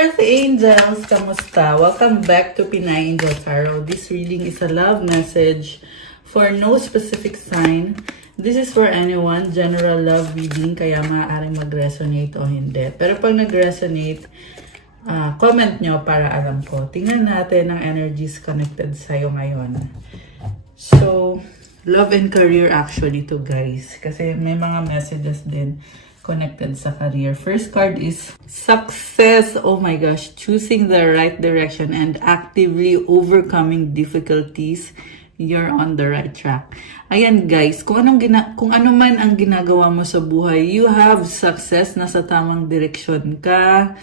Earth Angels, kamusta? Welcome back to Pinay Angel Tarot. This reading is a love message for no specific sign. This is for anyone, general love reading, kaya maaaring mag-resonate o hindi. Pero pag nag-resonate, comment nyo para alam ko. Tingnan natin ang energies connected sa'yo ngayon. So, love and career actually to guys. Kasi may mga messages din connected sa career. First card is success. Oh my gosh. Choosing the right direction and actively overcoming difficulties. You're on the right track. Ayan guys, kung ano man ang ginagawa mo sa buhay, you have success, nasa tamang direksyon ka.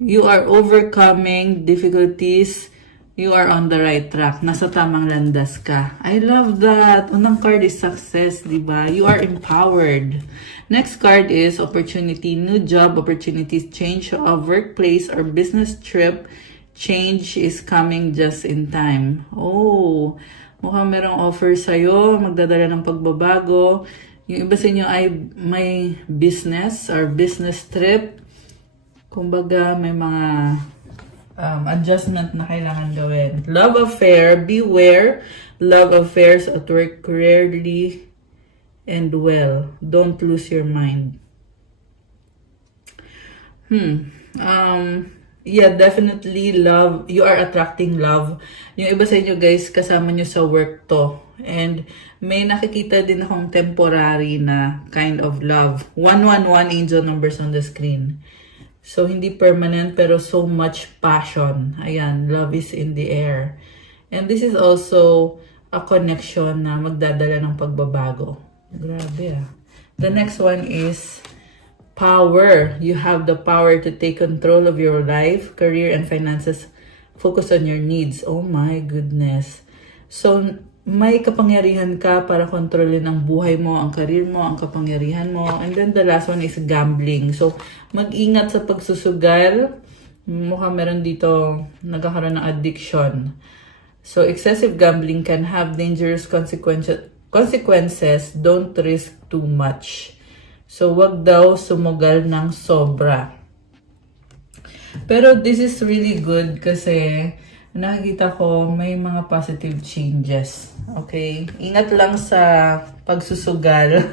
You are overcoming difficulties. You are on the right track. Nasa tamang landas ka. I love that. Unang card is success, di ba? You are empowered. Next card is opportunity, new job opportunities, change of workplace or business trip. Change is coming just in time. Oh, mukhang merong offer sa'yo, magdadala ng pagbabago. Yung iba sa inyo ay may business or business trip. Kumbaga, may mga adjustment na kailangan gawin. Love affair, beware. Love affairs at work rarely and well. Don't lose your mind. Yeah, definitely love. You are attracting love. Yung iba sa inyo guys, kasama nyo sa work to. And may nakikita din akong temporary na kind of love. 111 angel numbers on the screen. So, hindi permanent pero so much passion. Ayan, love is in the air. And this is also a connection na magdadala ng pagbabago. Grabe ah. The next one is power. You have the power to take control of your life, career, and finances. Focus on your needs. Oh my goodness. So, may kapangyarihan ka para kontrolin ang buhay mo, ang career mo, ang kapangyarihan mo. And then the last one is gambling. So, mag-ingat sa pagsusugal. Mukhang meron dito nagkakaroon ng addiction. So, excessive gambling can have dangerous consequences. Don't risk too much. So, wag daw sumugal ng sobra. Pero this is really good kasi nakikita ko may mga positive changes. Okay? Ingat lang sa pagsusugal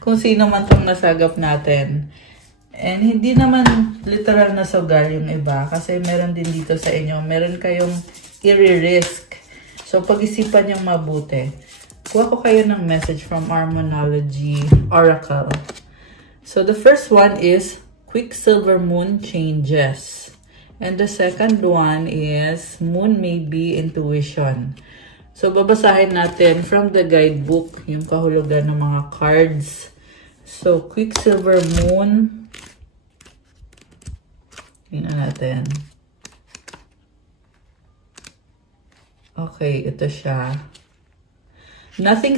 kung sino man tong nasagap natin. And hindi naman literal na sugal yung iba kasi meron din dito sa inyo. Meron kayong i-risk. So, pag-isipan yung mabuti. Kuha ko kayo ng message from Harmonology Oracle. So, the first one is Quicksilver Moon changes. And the second one is Moon may be intuition. So, babasahin natin from the guidebook yung kahulugan ng mga cards. So, Quicksilver Moon. Tingnan natin. Okay, ito siya. Nothing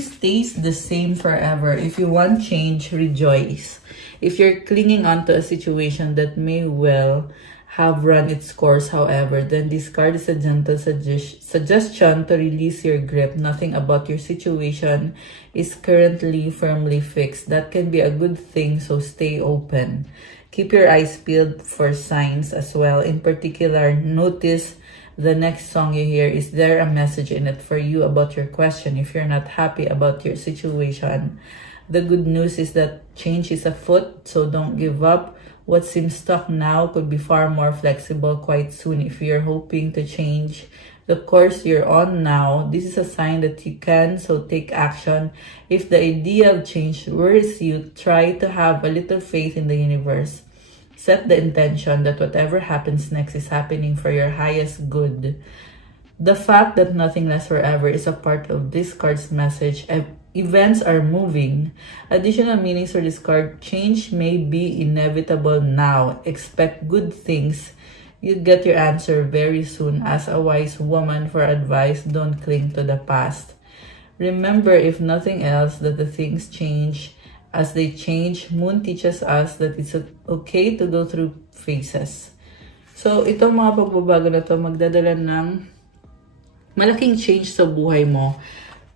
stays the same forever. If you want change, rejoice. If you're clinging on to a situation that may well have run its course, however, then this card is a gentle suggestion to release your grip. Nothing about your situation is currently firmly fixed. That can be a good thing, so stay open. Keep your eyes peeled for signs as well. In particular, notice the next song you hear. Is there a message in it for you about your question? If you're not happy about your situation, the good news is that change is afoot, so don't give up. What seems stuck now could be far more flexible quite soon. If you're hoping to change the course you're on now, this is a sign that you can, so take action. If the idea of change worries you, try to have a little faith in the universe. Set the intention that whatever happens next is happening for your highest good. The fact that nothing lasts forever is a part of this card's message. Events are moving. Additional meanings for this card: change may be inevitable now. Expect good things. You'll get your answer very soon. As a wise woman, for advice, don't cling to the past. Remember, if nothing else, that the things change as they change. Moon teaches us that it's okay to go through phases. So, itong mga pagbabago na to magdadala ng malaking change sa buhay mo.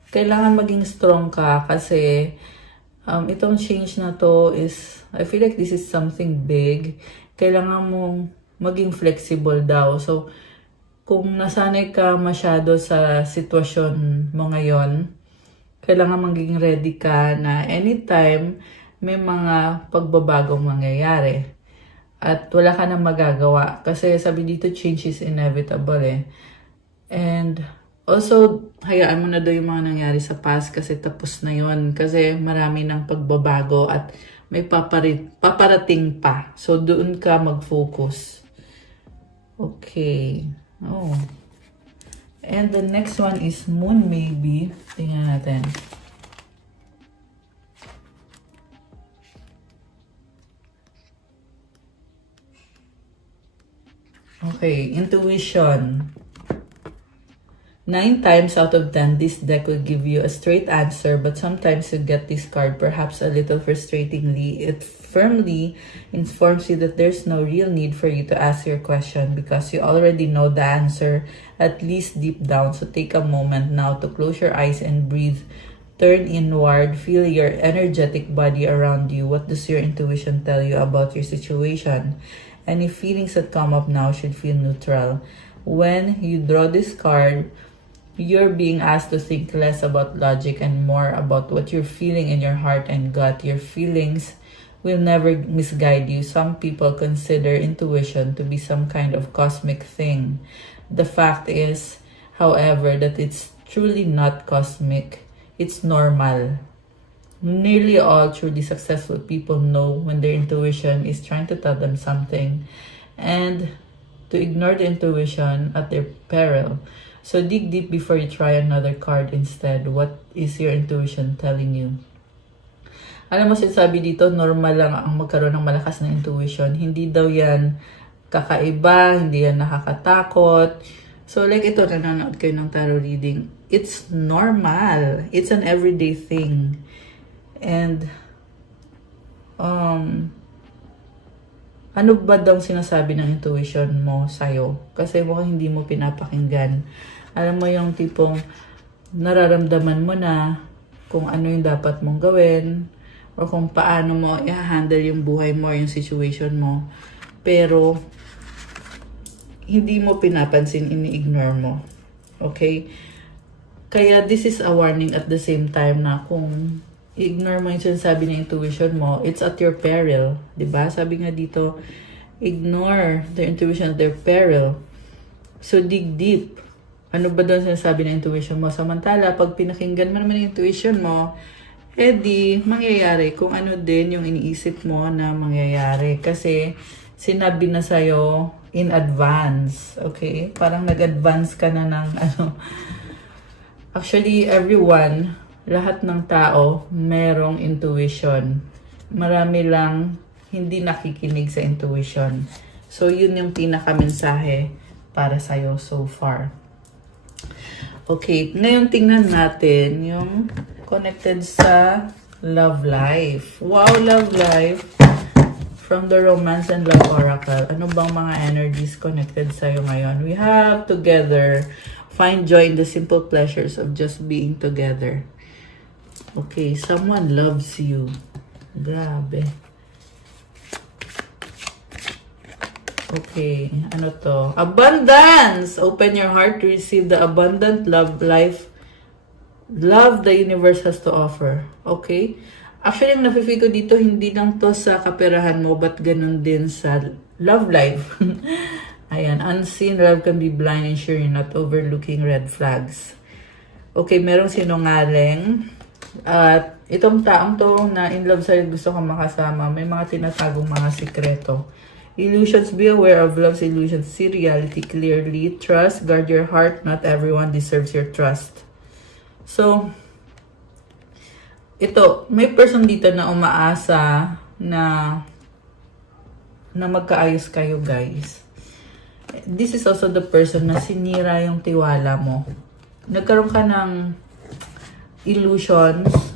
Kailangan maging strong ka kasi Itong change na to is, I feel like this is something big. Kailangan mong maging flexible daw. So, kung nasanay ka masyado sa sitwasyon mo ngayon, kailangan maging ready ka na anytime may mga pagbabagong mangyayari. At wala ka nang magagawa. Kasi sabi dito, change is inevitable eh. And also, hayaan mo na daw yung mga nangyari sa past kasi tapos na yon. Kasi marami ng pagbabago at may paparating pa. So, doon ka mag-focus. Okay. Oh. And the next one is Moon maybe. Tingnan natin. Okay, intuition. 9 times out of 10, this deck will give you a straight answer, but sometimes you get this card, perhaps a little frustratingly. It firmly informs you that there's no real need for you to ask your question because you already know the answer, at least deep down. So take a moment now to close your eyes and breathe. Turn inward, feel your energetic body around you. What does your intuition tell you about your situation? Any feelings that come up now should feel neutral. When you draw this card, you're being asked to think less about logic and more about what you're feeling in your heart and gut. Your feelings will never misguide you. Some people consider intuition to be some kind of cosmic thing. The fact is, however, that it's truly not cosmic. It's normal. Nearly all truly successful people know when their intuition is trying to tell them something and to ignore the intuition at their peril. So dig deep before you try another card instead. What is your intuition telling you? Alam mo, sinasabi dito, normal lang ang magkaroon ng malakas na intuition. Hindi daw yan kakaiba, hindi yan nakakatakot. So like ito, nanonood kayo ng tarot reading. It's normal. It's an everyday thing. And, ano ba daw sinasabi ng intuition mo sa'yo? Kasi mukhang hindi mo pinapakinggan. Alam mo yung tipong nararamdaman mo na kung ano yung dapat mong gawin or kung paano mo i-handle yung buhay mo, yung situation mo. Pero, hindi mo pinapansin, ini-ignore mo. Okay? Kaya this is a warning at the same time na kung ignore mo yung sinasabi ng intuition mo, it's at your peril. Diba? Sabi nga dito, ignore the intuition at their peril. So, dig deep. Ano ba doon sinasabi ng intuition mo? Samantala, pag pinakinggan mo naman yung intuition mo, di, mangyayari kung ano din yung iniisip mo na mangyayari. Kasi, sinabi na sa'yo in advance. Okay? Parang nag-advance ka na ng ano. Actually, everyone, lahat ng tao, merong intuition. Marami lang hindi nakikinig sa intuition. So, yun yung pinaka-mensahe para sa'yo so far. Okay, ngayon tingnan natin yung connected sa love life. Wow, love life! From the Romance and Love Oracle. Ano bang mga energies connected sa'yo ngayon? We have together, find joy in the simple pleasures of just being together. Okay, someone loves you. Grabe. Okay, ano to? Abundance! Open your heart to receive the abundant love life. Love the universe has to offer. Okay? Actually, ang nafe-feel ko dito, hindi lang to sa kaperahan mo, but ganun din sa love life. Ayan, unseen love can be blind and sure you're not overlooking red flags. Okay, merong sinungaling. At itong taong to na in love sa'yo, gusto kang makasama, may mga tinatagong mga sikreto. Illusions, be aware of love's illusions. See reality clearly. Trust, guard your heart. Not everyone deserves your trust. So, ito, may person dito na umaasa na magkaayos kayo, guys. This is also the person na sinira yung tiwala mo. Nagkaroon ka ng illusions.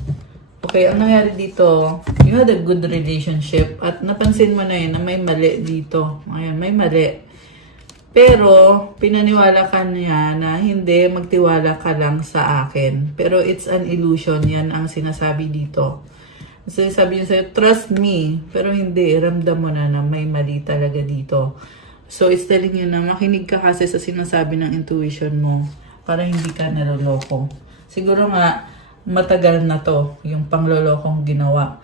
Okay, ang nangyari dito, you had a good relationship at napansin mo na yun na may mali dito. Ayan, may mali. Pero, pinaniwala ka niya na hindi, magtiwala ka lang sa akin. Pero it's an illusion, yan ang sinasabi dito. So, sabi niya sa'yo, trust me. Pero hindi, ramdam mo na may mali talaga dito. So, it's telling you na makinig ka kasi sa sinasabi ng intuition mo para hindi ka naloloko. Siguro nga, matagal na to, yung panglolokong ginawa.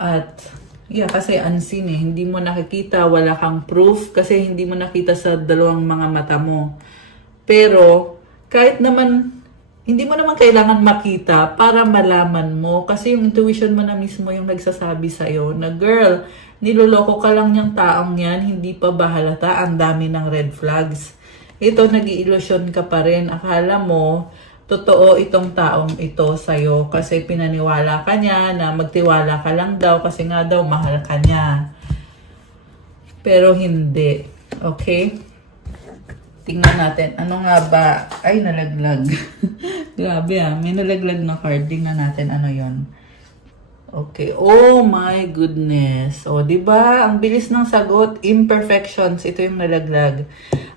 At, yeah, kasi unseen eh. Hindi mo nakikita, wala kang proof kasi hindi mo nakita sa dalawang mga mata mo. Pero, kahit naman, hindi mo naman kailangan makita para malaman mo kasi yung intuition mo na mismo yung nagsasabi sa'yo na, girl, niloloko ka lang niyang taong yan, hindi pa ba halata, ang dami ng red flags. Ito, nag-iilusyon ka pa rin. Akala mo, totoo itong taong ito sa'yo kasi pinaniwala ka niya na magtiwala ka lang daw kasi nga daw mahal ka niya. Pero hindi. Okay? Tingnan natin. Ano nga ba? Ay, nalaglag. Grabe may nalaglag na card. Tingnan natin ano yon. Okay. Oh my goodness. O, diba? Ang bilis ng sagot. Imperfections. Ito yung nalaglag.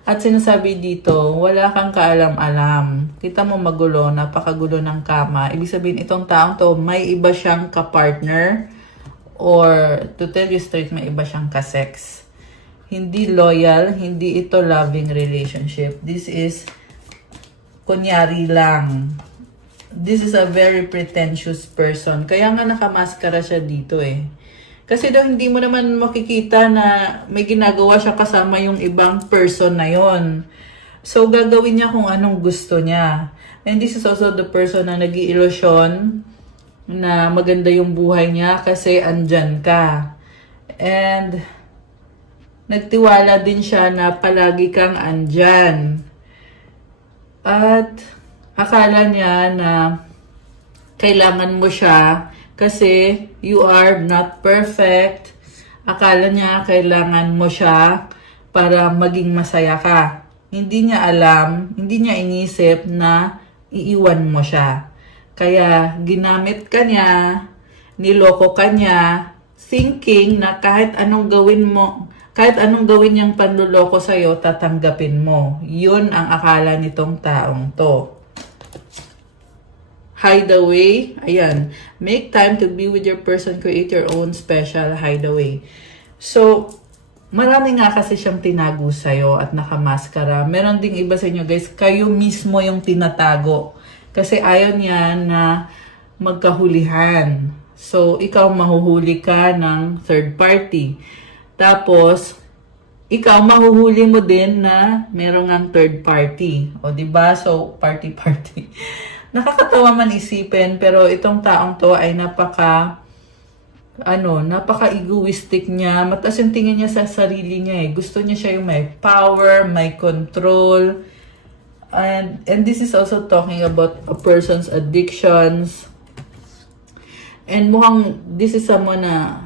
At sinasabi dito, wala kang kaalam-alam. Kita mo magulo, napakagulo ng kama. Ibig sabihin, itong taong to, may iba siyang kapartner or to tell you straight, may iba siyang kasex. Hindi loyal, hindi ito loving relationship. This is kunyari lang. This is a very pretentious person. Kaya nga nakamaskara siya dito eh. Kasi daw hindi mo naman makikita na may ginagawa siya kasama yung ibang person na yon. So, gagawin niya kung anong gusto niya. And this is also the person na nag-iilusyon na maganda yung buhay niya kasi andyan ka. And nagtiwala din siya na palagi kang andyan. At akala niya na kailangan mo siya kasi you are not perfect. Akala niya kailangan mo siya para maging masaya ka. Hindi niya alam, hindi niya inisip na iiwan mo siya. Kaya ginamit ka niya, niloko ka niya, thinking na kahit anong gawin mo, kahit anong gawin niyang panluloko sa'yo, tatanggapin mo. Yun ang akala nitong taong to. Hideaway, ayan. Make time to be with your person, create your own special hideaway. So, marami nga kasi siyang tinago sa'yo at nakamaskara. Meron ding iba sa inyo guys, kayo mismo yung tinatago. Kasi ayaw niya na magkahulihan. So, ikaw mahuhuli ka ng third party. Tapos, ikaw mahuhuli mo din na merong ang third party. O, diba? So, party-party. Nakakatawa man isipin, pero itong taong to ay napaka-egoistic niya. Mataas yung tingin niya sa sarili niya eh. Gusto niya siya yung may power, may control. And this is also talking about a person's addictions. And mukhang this is someone na,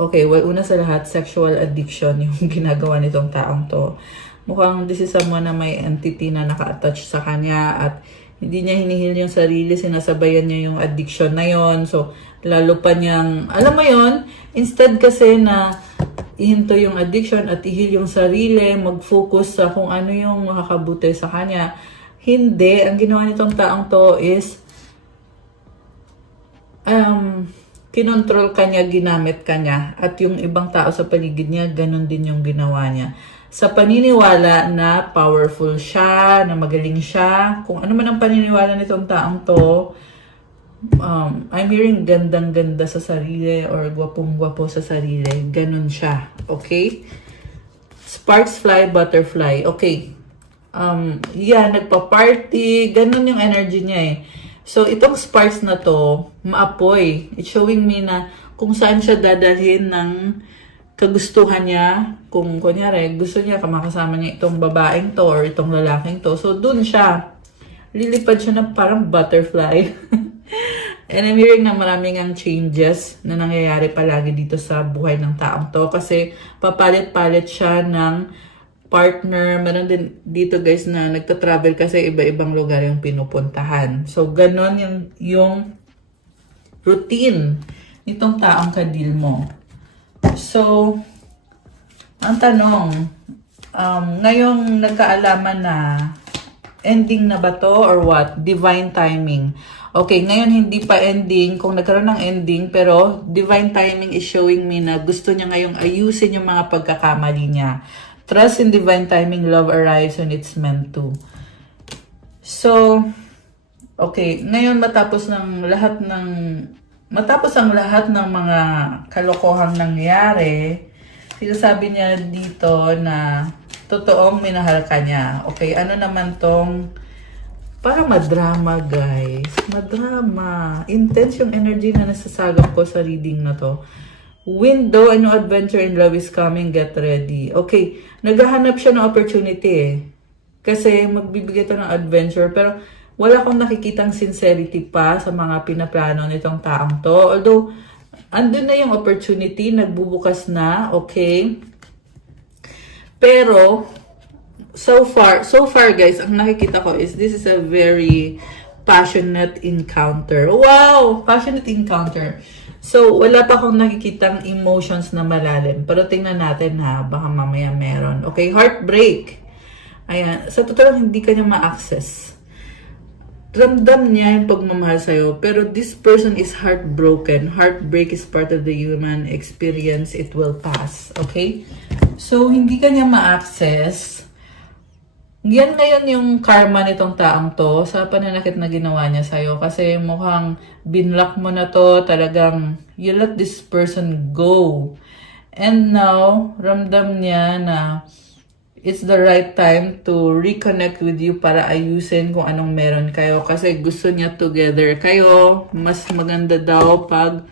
okay, well, una sa lahat, sexual addiction yung ginagawa nitong taong to. Mukhang this is someone na may entity na naka-attach sa kanya at hindi niya hinihil yung sarili, sinasabayan niya yung addiction na yon. So, lalo pa niyang, alam mo yon, instead kasi na ihinto yung addiction at ihil yung sarili, mag-focus sa kung ano yung makakabuti sa kanya. Hindi, ang ginawa nitong taong to is, kinontrol ka niya, ginamit ka niya, at yung ibang tao sa paligid niya, ganun din yung ginawa niya. Sa paniniwala na powerful siya, na magaling siya, kung ano man ang paniniwala nitong taong to, I'm hearing gandang-ganda sa sarili or gwapong-gwapo sa sarili. Ganun siya. Okay? Sparks fly, butterfly. Okay. Nagpa-party. Ganun yung energy niya eh. So, itong sparks na to, maapoy. It's showing me na kung saan siya dadalhin ng kagustuhan niya. Kung kunyari, gusto niya makasama niya itong babaeng to or itong lalaking to. So, dun siya. Lilipad siya na parang butterfly. And I'm hearing na maraming ang changes na nangyayari palagi dito sa buhay ng taong to. Kasi papalit-palit siya ng partner. Meron din dito guys na nagta-travel kasi iba-ibang lugar yung pinupuntahan. So, ganon yung routine nitong taong kadil mo. So, ang tanong, ngayong nagkaalaman na, ending na ba to or what? Divine timing. Okay, ngayon hindi pa ending. Kung nagkaroon ng ending, pero divine timing is showing me na gusto niya ngayong ayusin yung mga pagkakamali niya. Trust in divine timing, love arrives when it's meant to. So, okay, ngayon matapos ang lahat ng mga kalokohang nangyari, sinasabi niya dito na totoong minahal ka niya. Okay, ano naman tong parang madrama, guys. Madrama. Intense yung energy na nasasagap ko sa reading na to. Window, a new adventure in love is coming. Get ready. Okay, naghahanap siya ng opportunity eh. Kasi magbibigay ito ng adventure. Pero wala akong nakikitang sincerity pa sa mga pinaplano nitong taong to. Although, andun na yung opportunity. Nagbubukas na. Okay. Pero, so far guys, ang nakikita ko is this is a very passionate encounter. Wow! Passionate encounter. So, wala pa akong nakikitang emotions na malalim. Pero tingnan natin ha, baka mamaya meron. Okay, heartbreak. Ayan, sa totoo hindi kanya ma-access. Ramdam niya yung pagmamahal sa'yo, pero this person is heartbroken. Heartbreak is part of the human experience. It will pass. Okay? So, hindi kanya ma-access. Yan ngayon yung karma nitong taong to sa pananakit na ginawa niya sa'yo. Kasi mukhang binlock mo na to, talagang you let this person go. And now, ramdam niya na it's the right time to reconnect with you para ayusin kung anong meron kayo. Kasi gusto niya together kayo. Mas maganda daw pag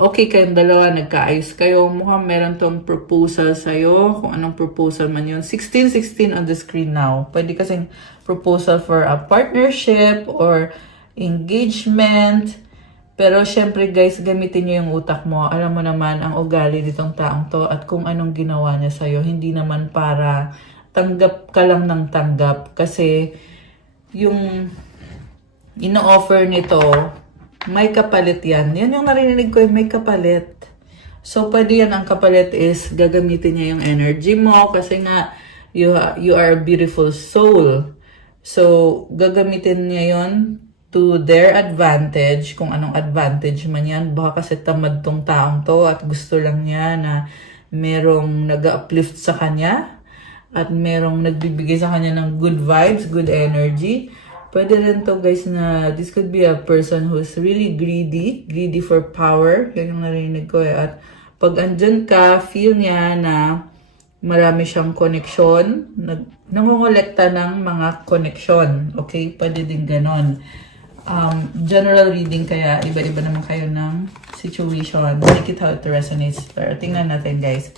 okay kayong dalawa, nagkaayos kayo. Mukhang meron tong proposal sa'yo. Kung anong proposal man yun. 1616 on the screen now. Pwede kasing proposal for a partnership or engagement. Pero syempre guys, gamitin nyo yung utak mo. Alam mo naman ang ugali nitong taong to at kung anong ginawa niya sa'yo. Hindi naman para tanggap ka lang ng tanggap. Kasi yung ino-offer nito, may kapalit yan. Yan yung narinig ko, may kapalit. So, pwede yan ang kapalit is gagamitin niya yung energy mo kasi nga, you are a beautiful soul. So, gagamitin niya yon to their advantage, kung anong advantage man yan. Baka kasi tamad tong taong to at gusto lang niya na merong nag-uplift sa kanya at merong nagbibigay sa kanya ng good vibes, good energy. Pwede rin to guys na this could be a person who's really greedy for power. Yan yung narinig ko eh. At pag andyan ka, feel niya na marami siyang connection. Nangongolekta ng mga connection. Okay? Pwede din ganon. General reading kaya iba-iba naman kayo ng situation. Make it how it resonates. Pero tingnan natin guys.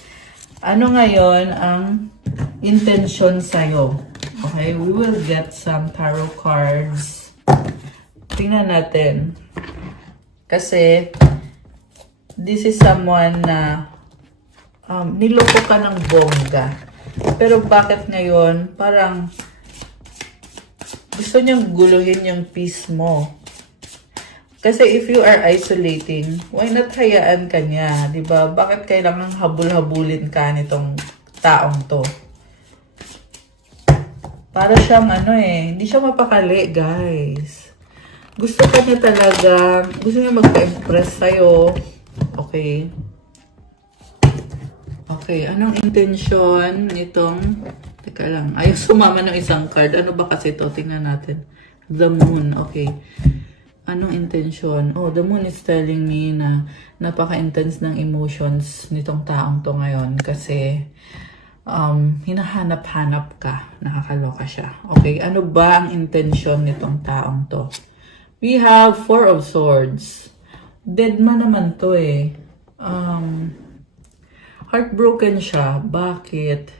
Ano ngayon ang intention sa'yo? Okay, we will get some tarot cards. Tingnan natin. Kasi, this is someone na niloko ka ng bongga. Pero bakit ngayon, parang gusto niyang guluhin yung peace mo. Kasi if you are isolating, why not hayaan ka niya? Diba? Bakit kailangan habul-habulin ka nitong taong to? Para siyang hindi siya mapakali, guys. Gusto ka niya talaga, gusto niya magpa-impress sa'yo. Okay. Okay, anong intention nitong, teka lang, ayaw sumama ng isang card. Ano ba kasi ito? Tingnan natin. The Moon, okay. Anong intention? Oh, the Moon is telling me na napaka-intense ng emotions nitong taong to ngayon kasi hinahanap-hanap ka, nakakaloka siya. Okay, ano ba ang intention nitong taong to? We have Four of Swords. Dead man naman to eh. Heartbroken siya. Bakit?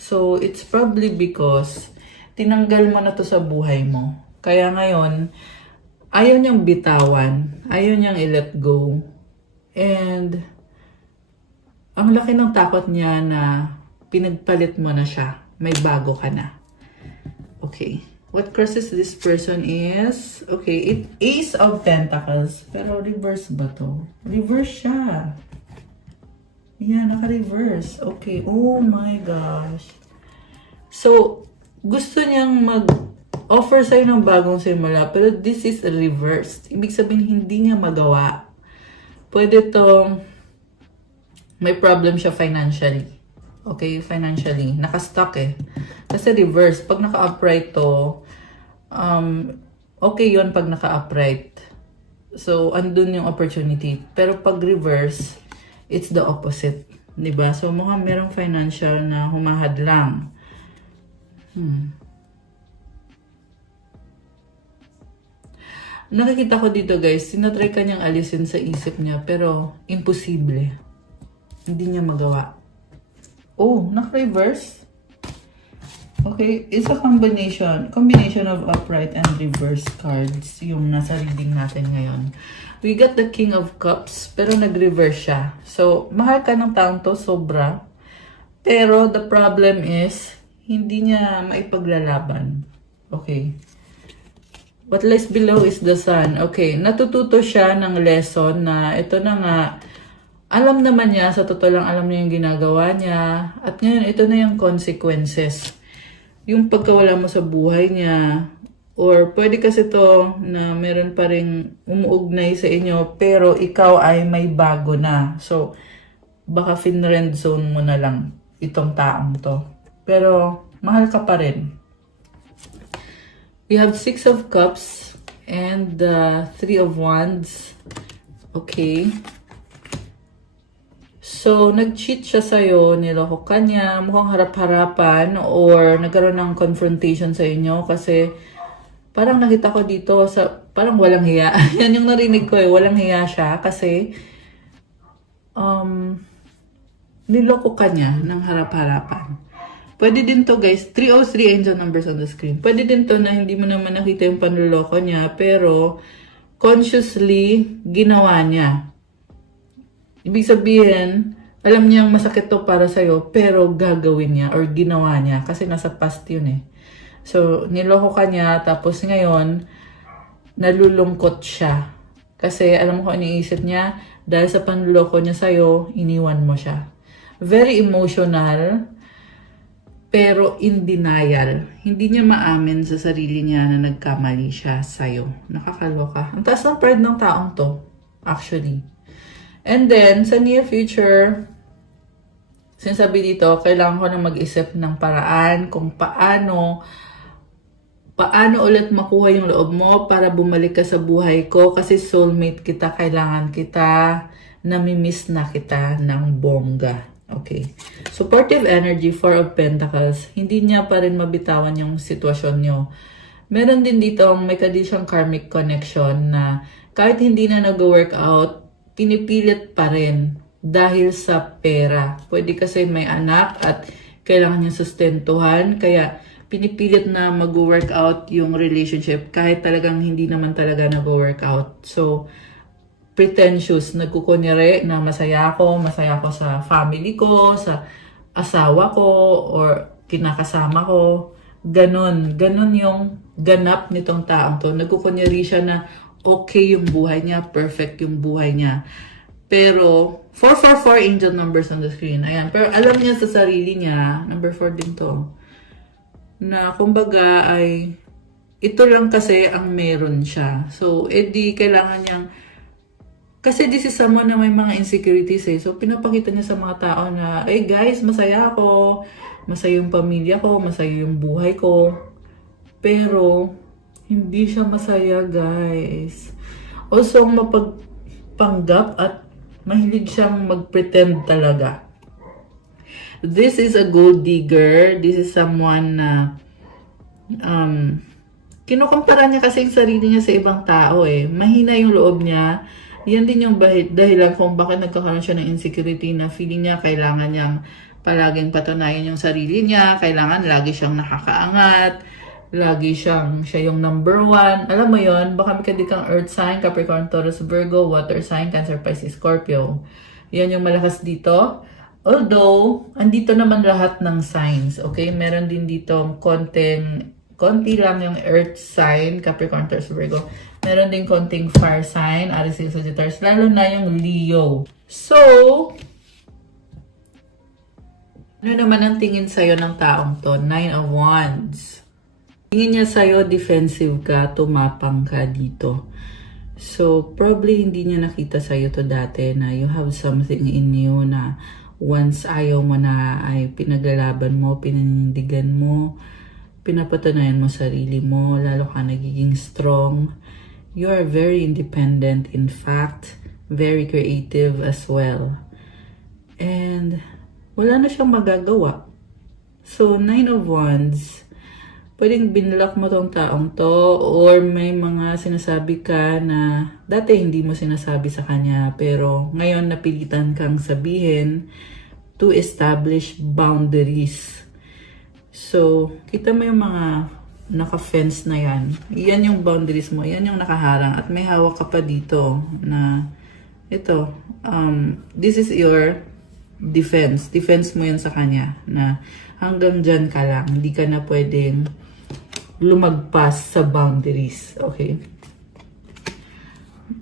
So, it's probably because tinanggal mo na to sa buhay mo. Kaya ngayon, ayaw niyang bitawan. Ayaw niyang i-let go. And, ang laki ng takot niya na pinagpalit mo na siya. May bago ka na. Okay. What crosses this person is, okay, Ace of Pentacles. Pero reverse ba to? Reverse siya. Yeah, naka-reverse. Okay. Oh my gosh. So, gusto niyang offer sa'yo ng bagong simula, pero this is reversed. Ibig sabihin, hindi niya magawa. Pwede to, may problem siya financially. Okay, financially. Nakastuck eh. Kasi reverse, pag naka-upright to, okay yun pag naka-upright. So, andun yung opportunity. Pero pag reverse, it's the opposite. Diba? So, mukhang merong financial na humahad lang. Nakikita ko dito guys, sinatry ka niyang alisin sa isip niya, pero imposible. Hindi niya magawa. Oh, naka-reverse. Okay, it's a combination of upright and reverse cards yung nasa reading natin ngayon. We got the King of Cups, pero nag-reverse siya. So, mahal ka ng taong to, sobra. Pero the problem is, hindi niya maipaglalaban. Okay. What lies below is the sun. Okay, natututo siya ng lesson na ito na nga, alam naman niya, sa totoo lang alam niya yung ginagawa niya. At ngayon, ito na yung consequences. Yung pagkawala mo sa buhay niya. Or pwede kasi to na meron pa rin umuugnay sa inyo, pero ikaw ay may bago na. So, baka fin-friend zone mo na lang itong taong to. Pero, mahal ka pa rin. We have 6 of Cups and 3 of Wands. Okay. So, nag-cheat siya sa'yo, niloko ka niya, mukhang harap-harapan or nagkaroon ng confrontation sa inyo kasi parang nakita ko dito sa, parang walang hiya. Yan yung narinig ko eh, walang hiya siya kasi niloko ka niya ng harap-harapan. Pwede din to guys, 303 angel numbers on the screen. Pwede din to na hindi mo naman nakita yung panluloko niya, pero consciously ginawa niya. Ibig sabihin, alam niyang masakit to para sa'yo, pero gagawin niya or ginawa niya kasi nasa past yun eh. So, niloko ka niya, tapos ngayon, nalulungkot siya. Kasi alam mo kung iniisip niya, dahil sa panluloko niya sa'yo, iniwan mo siya. Very emotional, pero in denial. Hindi niya maamin sa sarili niya na nagkamali siya sa'yo. Nakakaloka. Ang taas ng pride ng taong to, actually. And then, sa near future, sinasabi dito, kailangan ko na mag-isip ng paraan kung paano ulit makuha yung loob mo para bumalik ka sa buhay ko kasi soulmate kita, kailangan kita, namimiss na kita ng bongga. Okay. Supportive energy, 4 of Pentacles. Hindi niya pa rin mabitawan yung sitwasyon nyo. Meron din dito, may siyang karmic connection na kahit hindi na nag-work out, pinipilit pa rin dahil sa pera. Pwede kasi may anak at kailangan niya sustentuhan, kaya pinipilit na mag-workout yung relationship kahit talagang hindi naman talaga nag-workout. So, pretentious, nagkukunyari na masaya ako sa family ko, sa asawa ko, or kinakasama ko. Ganon yung ganap nitong taong to. Nagkukunyari siya na okay yung buhay niya, perfect yung buhay niya. Pero, 444 angel numbers on the screen. Ayan. Pero alam niya sa sarili niya, number 4 din to, na kumbaga ay, ito lang kasi ang meron siya. So, edi kailangan niyang, kasi this is someone na may mga insecurities eh. So, pinapakita niya sa mga tao na, hey guys, masaya ako, masaya yung pamilya ko, masaya yung buhay ko. Pero, hindi siya masaya, guys. Also, mapagpanggap at mahilig siyang mag-pretend talaga. This is a gold digger. This is someone na kinukumpara niya kasi yung sarili niya sa ibang tao eh. Mahina yung loob niya. Yan din yung dahilan kung bakit nagkakaroon siya ng insecurity na feeling niya kailangan niyang palaging patunayan yung sarili niya. Kailangan lagi siyang nakakaangat. Lagi siya yung number 1. Alam mo yon, baka may kang earth sign, Capricorn, Taurus, Virgo, water sign, Cancer, Pisces, Scorpio. Yan yung malakas dito. Although, andito naman lahat ng signs. Okay? Meron din dito konti lang yung earth sign, Capricorn, Taurus, Virgo. Meron din konting fire sign, Aries, Sagittarius, lalo na yung Leo. So, ano naman ang tingin sa'yo ng taong to? 9 of Wands. Tingin niya sa'yo, defensive ka, tumapang ka dito. So, probably hindi niya nakita sa'yo to dati na you have something in you na once ayaw mo na ay pinaglalaban mo, pinanindigan mo, pinapatunayan mo sarili mo, lalo ka nagiging strong. You are very independent, in fact, very creative as well. And wala na siyang magagawa. So, 9 of Wands, pwedeng binlock mo tong taong to or may mga sinasabi ka na dati hindi mo sinasabi sa kanya pero ngayon napilitan kang sabihin to establish boundaries. So, kita mo yung mga naka-fence na yan. Yan yung boundaries mo. Yan yung nakaharang. At may hawak ka pa dito na ito. This is your defense. Defense mo yan sa kanya na hanggang dyan ka lang. Hindi ka na pwedeng lumagpas sa boundaries. Okay?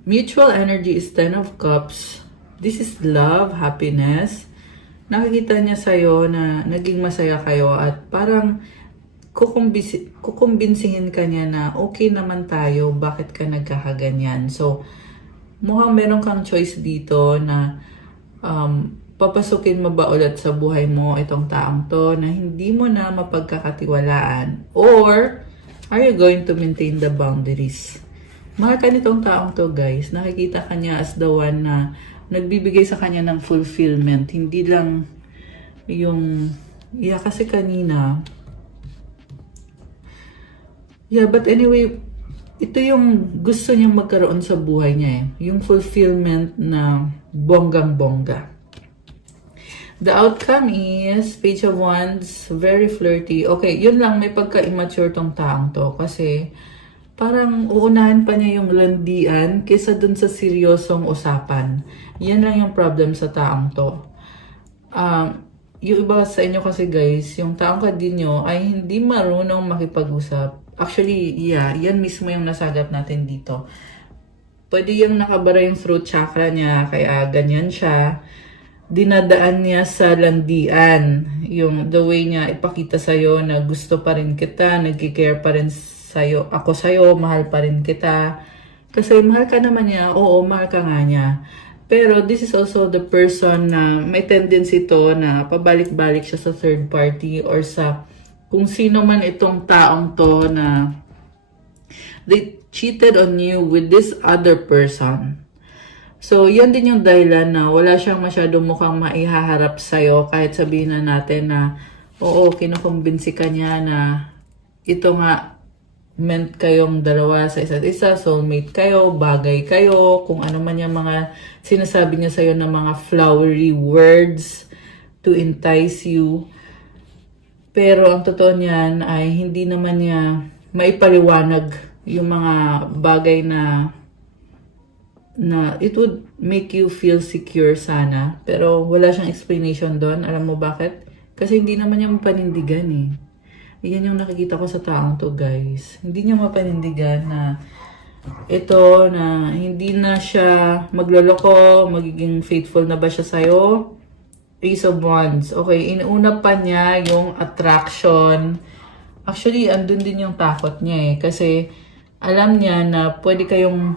Mutual energy is 10 of Cups. This is love, happiness. Nakikita niya sa'yo na naging masaya kayo at parang kukumbinsihin ka niya na okay naman tayo, bakit ka nagkakaganyan. So, mukhang meron kang choice dito na papasukin mo ba ulit sa buhay mo itong taong to na hindi mo na mapagkakatiwalaan, or are you going to maintain the boundaries? Mahal ka nitong taong to, guys. Nakikita ka niya as the one na nagbibigay sa kanya ng fulfillment. Hindi lang yung, kasi kanina. But anyway, ito yung gusto niyang magkaroon sa buhay niya eh. Yung fulfillment na bonggang-bongga. The outcome is Page of Wands, very flirty. Okay, yun lang, may pagka-immature tong taong to. Kasi parang uunahan pa niya yung landian kaysa dun sa seryosong usapan. Yan lang yung problem sa taong to. Yung iba sa inyo kasi guys, yung taong kadinyo ay hindi marunong makipag-usap. Actually, yan mismo yung nasagap natin dito. Pwede yung nakabara yung throat chakra niya, kaya ganyan siya. Dinadaan niya sa landian. Yung the way niya ipakita sa'yo na gusto pa rin kita, nagkikare pa rin sa'yo, ako sa'yo, mahal pa rin kita. Kasi mahal ka naman niya, oo, mahal ka nga niya. Pero this is also the person na may tendency to na pabalik-balik siya sa third party or sa kung sino man itong taong to na they cheated on you with this other person. So, yan din yung dahilan na wala siyang masyadong mukhang maihaharap sa'yo kahit sabihin na natin na oo, kinukumbinsi ka niya na ito nga meant kayong dalawa sa isa't isa, soulmate kayo, bagay kayo, kung ano man yung mga sinasabi niya sa'yo na mga flowery words to entice you. Pero ang totoo niyan ay hindi naman niya maipaliwanag yung mga bagay na it would make you feel secure sana. Pero wala siyang explanation doon. Alam mo bakit? Kasi hindi naman niya mapanindigan eh. Yan yung nakikita ko sa taong to, guys. Hindi niya mapanindigan na ito na hindi na siya magloloko, magiging faithful na ba siya sa'yo? Ace of Wands. Okay, inuuna pa niya yung attraction. Actually, andun din yung takot niya eh. Kasi alam niya na pwede kayong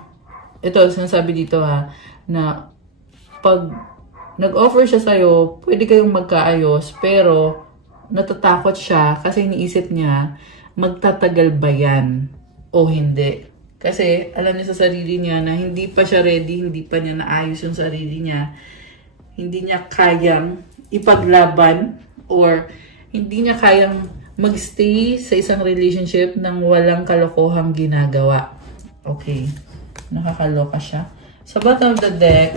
ito, sinasabi dito ha, na pag nag-offer siya sa'yo, pwede kayong magkaayos, pero natatakot siya kasi iniisip niya, magtatagal ba yan o hindi? Kasi alam niya sa sarili niya na hindi pa siya ready, hindi pa niya naayos yung sarili niya, hindi niya kayang ipaglaban or hindi niya kayang magstay sa isang relationship nang walang kalokohang ginagawa. Okay. Nakakaloka siya. Sa bottom of the deck,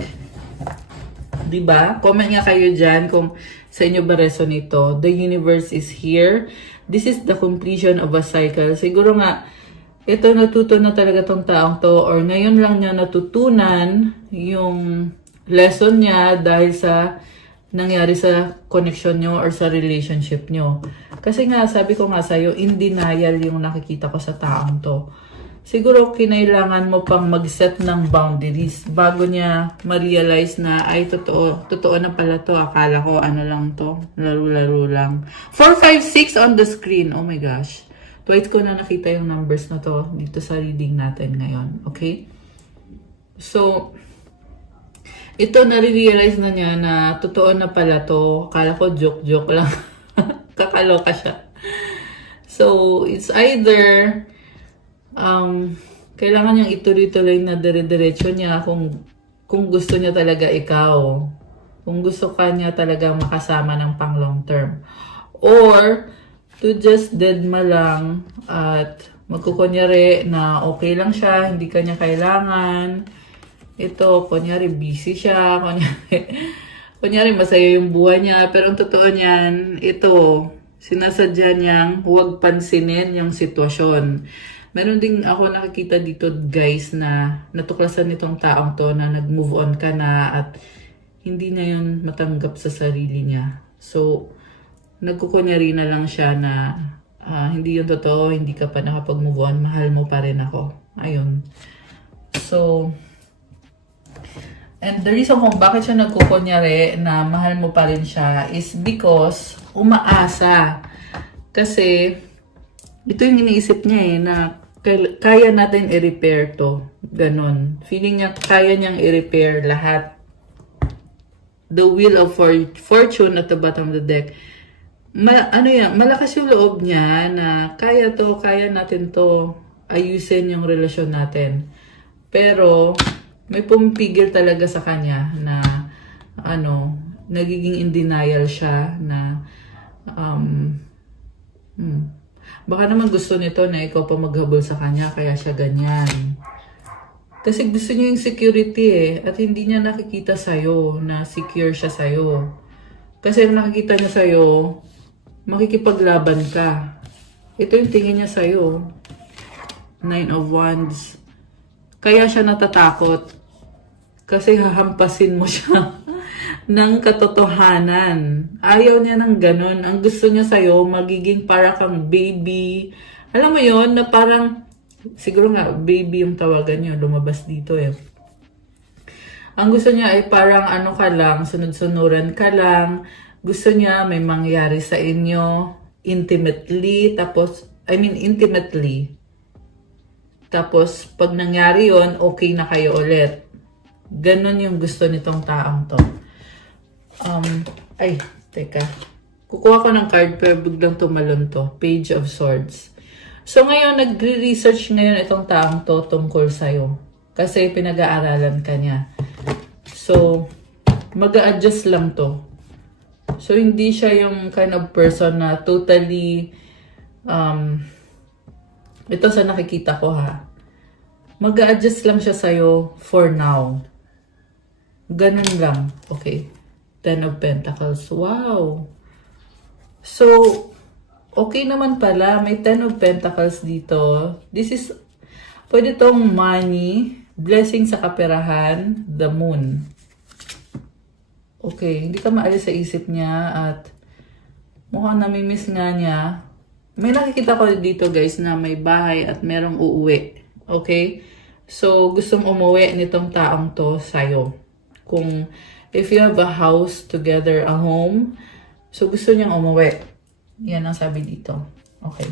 diba? Comment nga kayo dyan kung sa inyo ba resonate to. The universe is here. This is the completion of a cycle. Siguro nga, ito natuto na talaga tong taong to or ngayon lang niya natutunan yung lesson niya dahil sa nangyari sa connection nyo or sa relationship nyo. Kasi nga, sabi ko nga sa'yo, in denial yung nakikita ko sa taong to. Siguro kinailangan mo pang mag-set ng boundaries bago niya ma-realize na ay totoo na pala to. Akala ko ano lang to, laro-laro lang. 4, 5, 6 on the screen. Oh my gosh. Twice ko na nakita yung numbers na to dito sa reading natin ngayon. Okay? So, ito nare-realize na niya na totoo na pala to. Akala ko joke-joke lang. Kakaloka siya. So, it's either kailangan niyang ituloy-tuloy na dire-diretso niya kung gusto niya talaga ikaw. Kung gusto ka niya talaga makasama ng pang long term. Or, to just deadma lang at magkukunyari na okay lang siya, hindi ka niya kailangan. Ito, kunyari busy siya, kunyari masaya yung buhay niya. Pero ang totoo niyan, ito, sinasadya niyang huwag pansinin yung sitwasyon. Meron ding ako nakikita dito guys na natuklasan nitong taong to na nag-move on ka na at hindi na yun matanggap sa sarili niya. So, nagkukunyari na lang siya na hindi yun totoo, hindi ka pa nakapag-move on, mahal mo pa rin ako. Ayun. So, and the reason kung bakit siya nagkukunyari na mahal mo pa rin siya is because umaasa. Kasi, ito yung iniisip niya na kaya natin i-repair to. Ganon. Feeling niya kaya niyang i-repair lahat. The Wheel of Fortune at the bottom of the deck. Malakas yung loob niya na kaya natin to ayusin yung relasyon natin. Pero, may pumipigil talaga sa kanya na nagiging in denial siya na baka naman gusto nito na ikaw pa maghabol sa kanya kaya siya ganyan. Kasi gusto niya yung security at hindi niya nakikita sa'yo na secure siya sa'yo. Kasi nakikita niya sa'yo, makikipaglaban ka. Ito yung tingin niya sa'yo. 9 of Wands. Kaya siya natatakot. Kasi hahampasin mo siya ng katotohanan. Ayaw niya ng ganun. Ang gusto niya sa'yo, magiging para kang baby. Alam mo yon na parang, siguro nga, baby yung tawagan niyo, lumabas dito Ang gusto niya ay parang ka lang, sunod-sunuran ka lang. Gusto niya may mangyari sa inyo intimately. Tapos, pag nangyari yon okay na kayo ulit. Ganon yung gusto nitong taong to. Teka. Kukuha ko ng card pero biglang tumalon to. Page of Swords. So ngayon, nagre-research ngayon itong taong to tungkol sa'yo. Kasi pinag-aaralan ka niya. So, mag-a-adjust lang to. So, hindi siya yung kind of person na totally, ito sa nakikita ko mag-a-adjust lang siya sa'yo for now. Ganun lang. Okay. 10 of Pentacles. Wow. So, okay naman pala. May 10 of Pentacles dito. This is, pwede tong money, blessing sa kaperahan, the moon. Okay. Hindi ka maalis sa isip niya at mukhang namimiss nga niya. May nakikita ko dito guys na may bahay at merong uuwi. Okay? So, gustong umuwi nitong taong to sa'yo. Kung if you have a house together, a home, so gusto niyang umuwi. Yan ang sabi dito. Okay.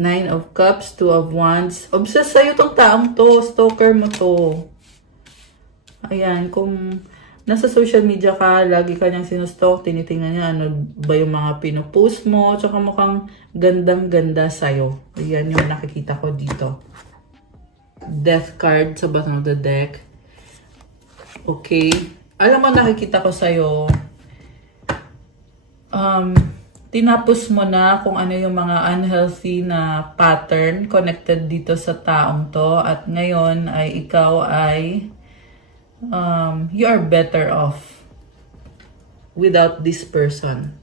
Nine of Cups, Two of Wands. Obsessed sa'yo tong taong to. Stalker mo to. Ayan, kung nasa social media ka, lagi ka niyang sinustalk, tinitingnan niya ano ba yung mga pinopost mo, tsaka mukhang gandang-ganda sa'yo. Ayan yung nakikita ko dito. Death card sa bottom of the deck. Okay. Alam mo, nakikita ko sa'yo, tinapos mo na kung ano yung mga unhealthy na pattern connected dito sa taong to, at ngayon ay ikaw ay you are better off without this person.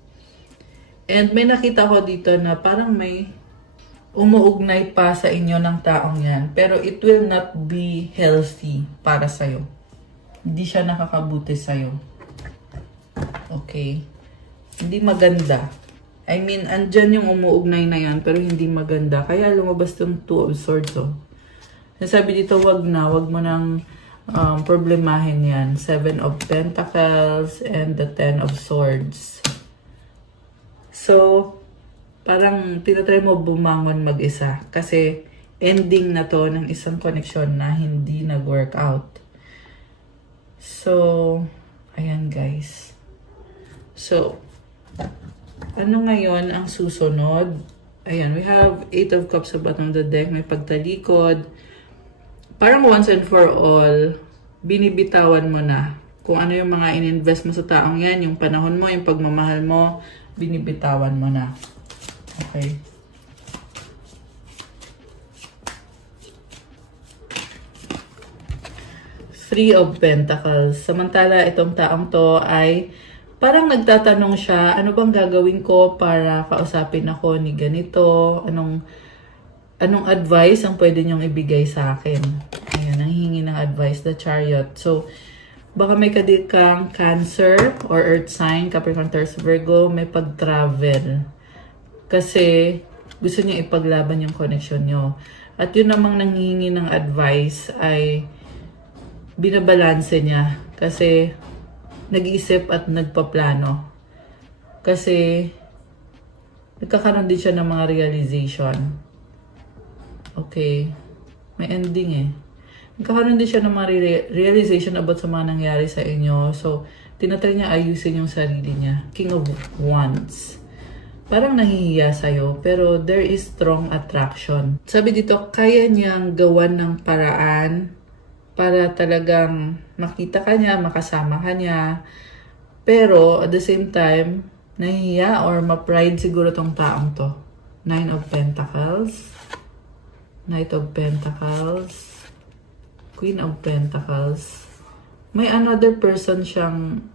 And may nakita ko dito na parang may umuugnay pa sa inyo ng taong yan. Pero it will not be healthy para sa'yo. Hindi siya nakakabuti sa'yo. Okay? Hindi maganda. I mean, andyan yung umuugnay na yan, pero hindi maganda. Kaya lumabas tong Two of Swords, Sabi dito, wag mo nang problemahin yan. Seven of Pentacles and the Ten of Swords. So, parang tinatry mo bumangon mag-isa. Kasi ending na to ng isang connection na hindi nag-work out. So, ayan guys. So, ano ngayon ang susunod? Ayan, we have 8 of Cups sa bottom of the deck. May pagtalikod. Parang once and for all, binibitawan mo na. Kung ano yung mga ininvest mo sa taong yan, yung panahon mo, yung pagmamahal mo, binibitawan mo na. Okay. Three of Pentacles. Samantala, itong taong to ay parang nagtatanong siya, ano bang gagawin ko para kausapin ako ni ganito? Anong advice ang pwede niyong ibigay sa akin? Ayan, nanghihingi ng advice, the Chariot. So, baka may kadikang Cancer or Earth sign, Capricorn, Taurus, Virgo, may pag-travel. Kasi gusto niya ipaglaban yung connection niyo. At yun namang nanghihingi ng advice ay binabalanse niya. Kasi nag-iisip at nagpaplano. Kasi nagkakaroon din siya ng mga realization. Okay. May ending eh. Nagkakaroon din siya ng mga realization about sa mga nangyari sa inyo. So, tinatry niya ayusin yung sarili niya. King of Wands. Parang nahihiya sa'yo, pero there is strong attraction. Sabi dito, kaya niyang gawan ng paraan para talagang makita ka niya, makasama ka niya. Pero, at the same time, nahihiya or ma-pride siguro tong taong to. Nine of Pentacles. Knight of Pentacles. Queen of Pentacles. May another person siyang,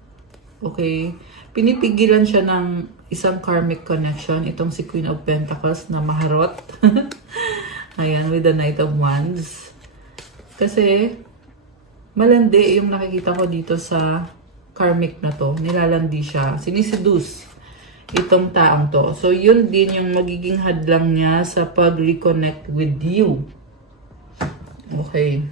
okay, pinipigilan siya ng isang karmic connection. Itong si Queen of Pentacles na maharot. Ayan, with the Knight of Wands. Kasi, malandi yung nakikita ko dito sa karmic na to. Nilalandi siya. Siniseduce itong taong to. So, yun din yung magiging hadlang niya sa pag-reconnect with you. Okay.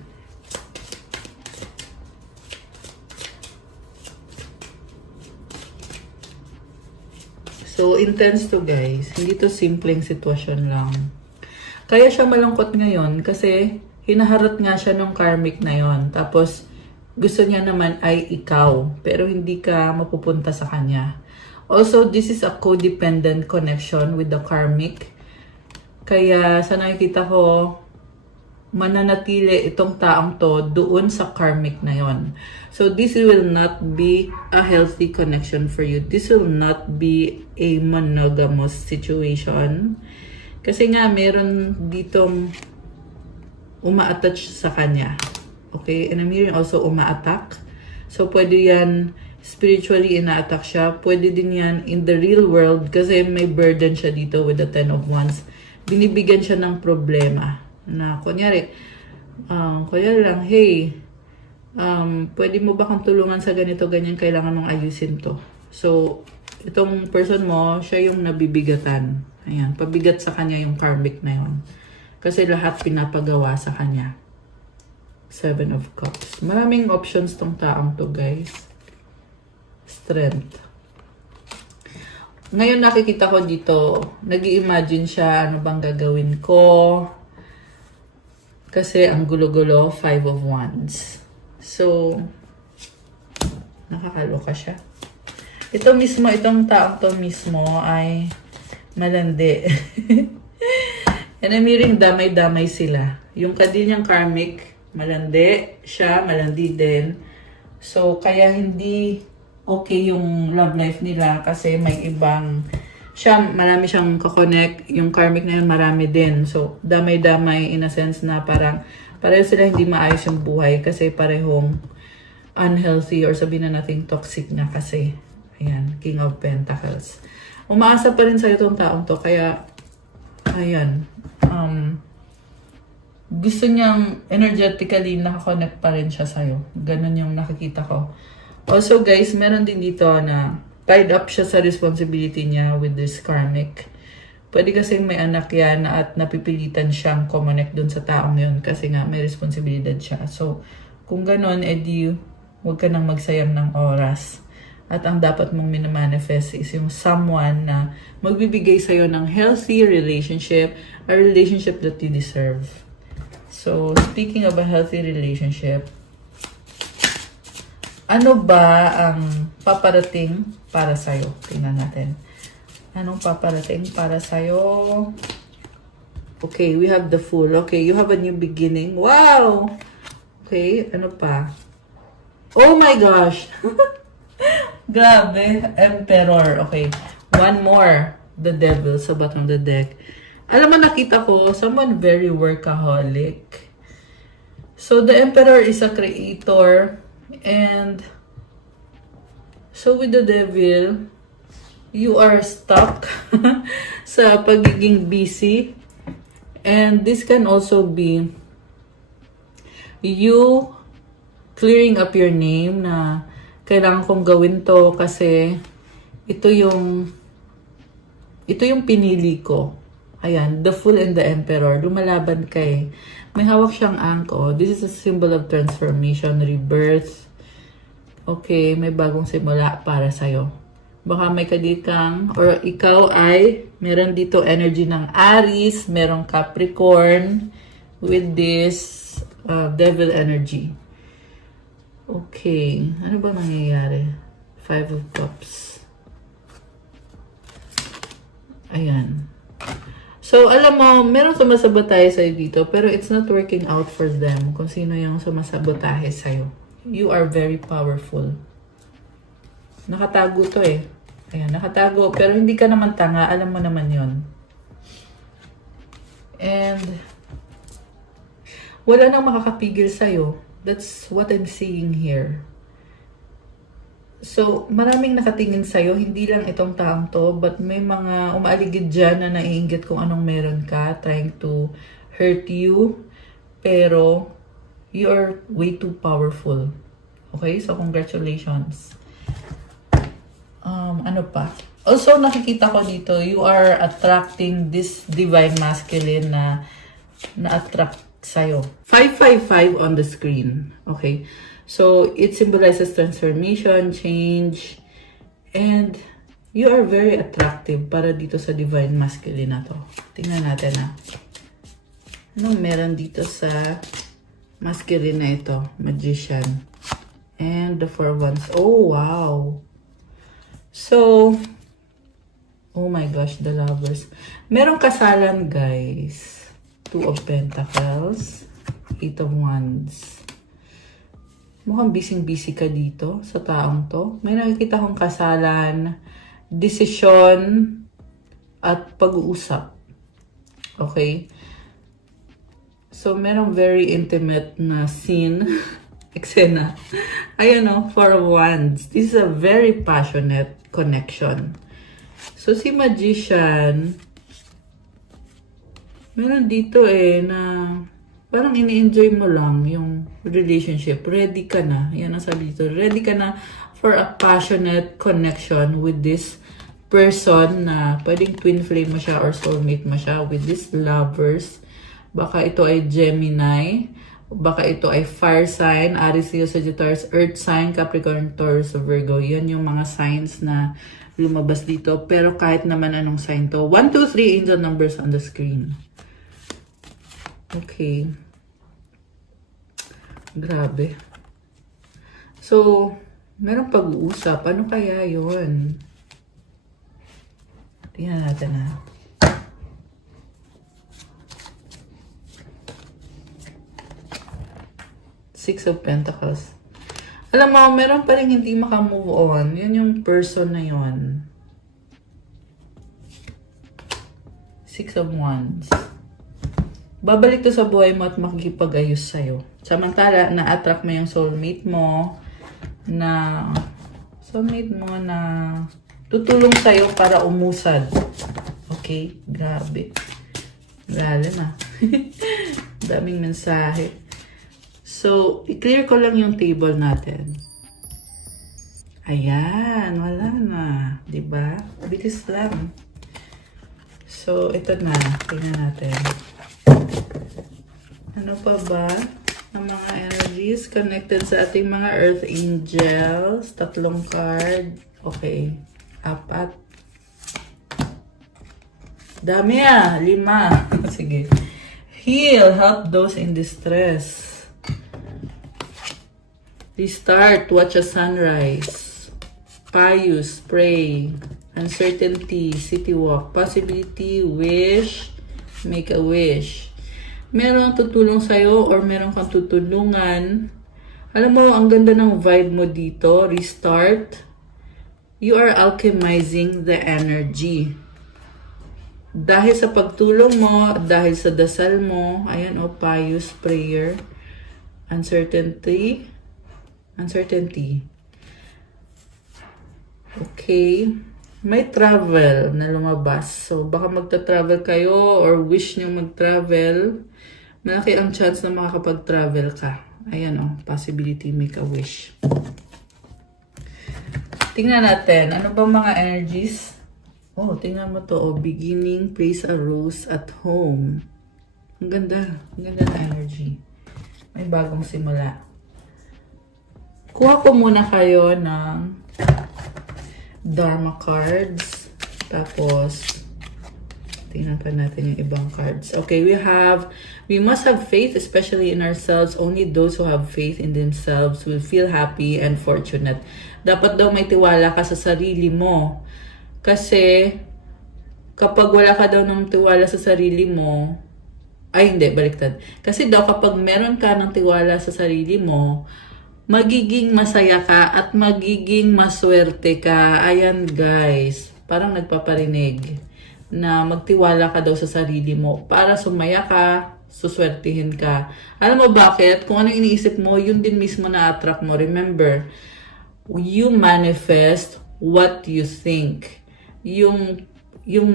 So, intense to guys. Hindi to simpleng sitwasyon lang. Kaya siya malungkot ngayon kasi hinaharot nga siya ng karmic na yon. Tapos, gusto niya naman ay ikaw. Pero hindi ka mapupunta sa kanya. Also, this is a codependent connection with the karmic. Kaya sa nakikita ko, mananatili itong taong to doon sa karmic na yon. So, this will not be a healthy connection for you. This will not be a monogamous situation. Kasi nga, meron ditong uma-attach sa kanya. Okay? And I'm hearing also uma-attack. So, pwede yan spiritually ina-attack siya. Pwede din yan in the real world kasi may burden siya dito with the Ten of Wands. Binibigyan siya ng problema. Na, kunyari lang, hey, pwede mo ba kang tulungan sa ganito, ganyan, kailangan mong ayusin to. So, itong person mo, siya yung nabibigatan. Ayan, pabigat sa kanya yung karmic na yun. Kasi lahat pinapagawa sa kanya. Seven of Cups. Maraming options tong taong to, guys. Strength. Ngayon nakikita ko dito, nag-i-imagine siya, ano bang gagawin ko? Kasi ang gulo-gulo, Five of Wands. So, nakakaloka siya. Ito mismo, itong taong to mismo ay malandi. And I'm hearing damay-damay sila. Yung kadinyang karmic, malandi siya, malandi din. So, kaya hindi okay yung love life nila kasi may ibang siya, marami siyang kakonect. Yung karmic na yun, marami din. So, damay-damay in a sense na parang pareho sila hindi maayos yung buhay kasi parehong unhealthy or sabihin na natin toxic na kasi. Ayan, King of Pentacles. Umaasa pa rin sa itong taong to. Kaya, ayan. Gusto niyang energetically nakakonect pa rin siya sa'yo. Ganun yung nakikita ko. Also guys, meron din dito na tied up siya sa responsibility niya with this karmic. Pwede kasing may anak yan at napipilitan siyang kumonect dun sa taong yun kasi nga may responsibilidad siya. So, Kung ganon, edi huwag ka nang magsayang ng oras. At ang dapat mong minamanifest is yung someone na magbibigay sa'yo ng healthy relationship, a relationship that you deserve. So, speaking of a healthy relationship, ano ba ang paparating para sa'yo? Tingnan natin. Anong paparating para sa'yo? Okay, we have the Fool. Okay, you have a new beginning. Wow! Okay, ano pa? Oh my gosh! Grabe, Emperor. Okay, one more. The Devil sa bottom of the deck. Alam mo, nakita ko, someone very workaholic. So, the Emperor is a creator. And so with the Devil, you are stuck sa pagiging busy. And this can also be you clearing up your name na kailangan kong gawin to kasi ito yung pinili ko. Ayan, the Fool and the Emperor. Lumalaban ka eh. May hawak siyang angko. This is a symbol of transformation, rebirth. Okay, may bagong simula para sa'yo. Baka may kadikang, or ikaw ay, meron dito energy ng Aries, merong Capricorn, with this Devil energy. Okay, ano ba nangyayari? Five of Cups. Ayan. So, alam mo, meron sumasabotahe sa'yo dito, pero it's not working out for them kung sino yung sumasabotahe sa'yo. You are very powerful. Nakatago to eh. Ayan, nakatago. Pero hindi ka naman tanga. Alam mo naman yon. And, wala nang makakapigil sa'yo. That's what I'm seeing here. So, maraming nakatingin sa'yo, hindi lang itong taong to, but may mga umaaligid dyan na naiinggit kung anong meron ka, trying to hurt you, pero you are way too powerful. Okay? So, congratulations. Ano pa? Also, nakikita ko dito, you are attracting this divine masculine na na-attract sa'yo. 555 on the screen. Okay? So, it symbolizes transformation, change, and you are very attractive para dito sa divine masculine na to. Tingnan natin na. Anong meron dito sa masculine na ito? Magician. And the Four of Wands. Oh, wow. So, oh my gosh, the Lovers. Merong kasalan, guys. Two of Pentacles. Eight of Wands. Mukhang busy-busy ka dito sa taong to. May nakikita kong kasalan, desisyon, at pag-uusap. Okay? So, merong very intimate na scene. Eksena. Ayan o, Four of Wands. This is a very passionate connection. So, si Magician, meron dito eh na parang ini-enjoy mo lang yung relationship. Ready ka na. Yan ang sabi dito. Ready ka na for a passionate connection with this person na pwedeng twin flame mo siya or soulmate mo siya with these Lovers. Baka ito ay Gemini. Baka ito ay fire sign, Aries, Leo, Sagittarius, earth sign, Capricorn, Taurus, Virgo. Yan yung mga signs na lumabas dito. Pero kahit naman anong sign to. 1, 2, 3 angel numbers on the screen. Okay. Grabe. So, merong pag-uusap. Ano kaya yun? Tingnan natin na. Six of Pentacles. Alam mo, meron pa rin hindi makamove on. Yun yung person na yun. Six of Wands. Babalik to sa buhay mo at makikipag-ayos sa'yo. Samantala, na-attract mo yung soulmate mo na tutulong sa'yo para umusad. Okay? Grabe. Grabe na. Daming mensahe. So, i-clear ko lang yung table natin. Ayan, wala na. Diba? Bilis lang. So, ito na. Tingnan natin. Ano pa ba ang mga energy energies connected sa ating mga Earth Angels. 3 card. Okay. 4. Dami 5. Sige. Heal. Help those in distress. Restart. Watch a sunrise. Pious. Pray. Uncertainty. City walk. Possibility. Wish. Make a wish. Meron tutulong sa'yo or meron kang tutulungan. Alam mo, ang ganda ng vibe mo dito. Restart. You are alchemizing the energy. Dahil sa pagtulong mo, dahil sa dasal mo, ayan pious prayer. Uncertainty. Okay. May travel na lumabas. So, baka magta-travel kayo or wish nyo mag-travel. Malaki ang chance na makakapag-travel ka. Ayan possibility, make a wish. Tingnan natin, ano ba mga energies? Tingnan mo to. Beginning, place a rose at home. Ang ganda na energy. May bagong simula. Kuha ko muna kayo ng Dharma cards. Tapos, tingnan pa natin yung ibang cards. Okay, we must have faith, especially in ourselves. Only those who have faith in themselves will feel happy and fortunate. Dapat daw may tiwala ka sa sarili mo. Kasi, kapag wala ka daw ng tiwala sa sarili mo, hindi, baliktad. Kasi daw kapag meron ka ng tiwala sa sarili mo, magiging masaya ka at magiging maswerte ka. Ayan guys, parang nagpaparinig na magtiwala ka daw sa sarili mo para sumaya ka, suswertihin ka. Alam mo bakit? Kung ano iniisip mo, yun din mismo na-attract mo. Remember, you manifest what you think. Yung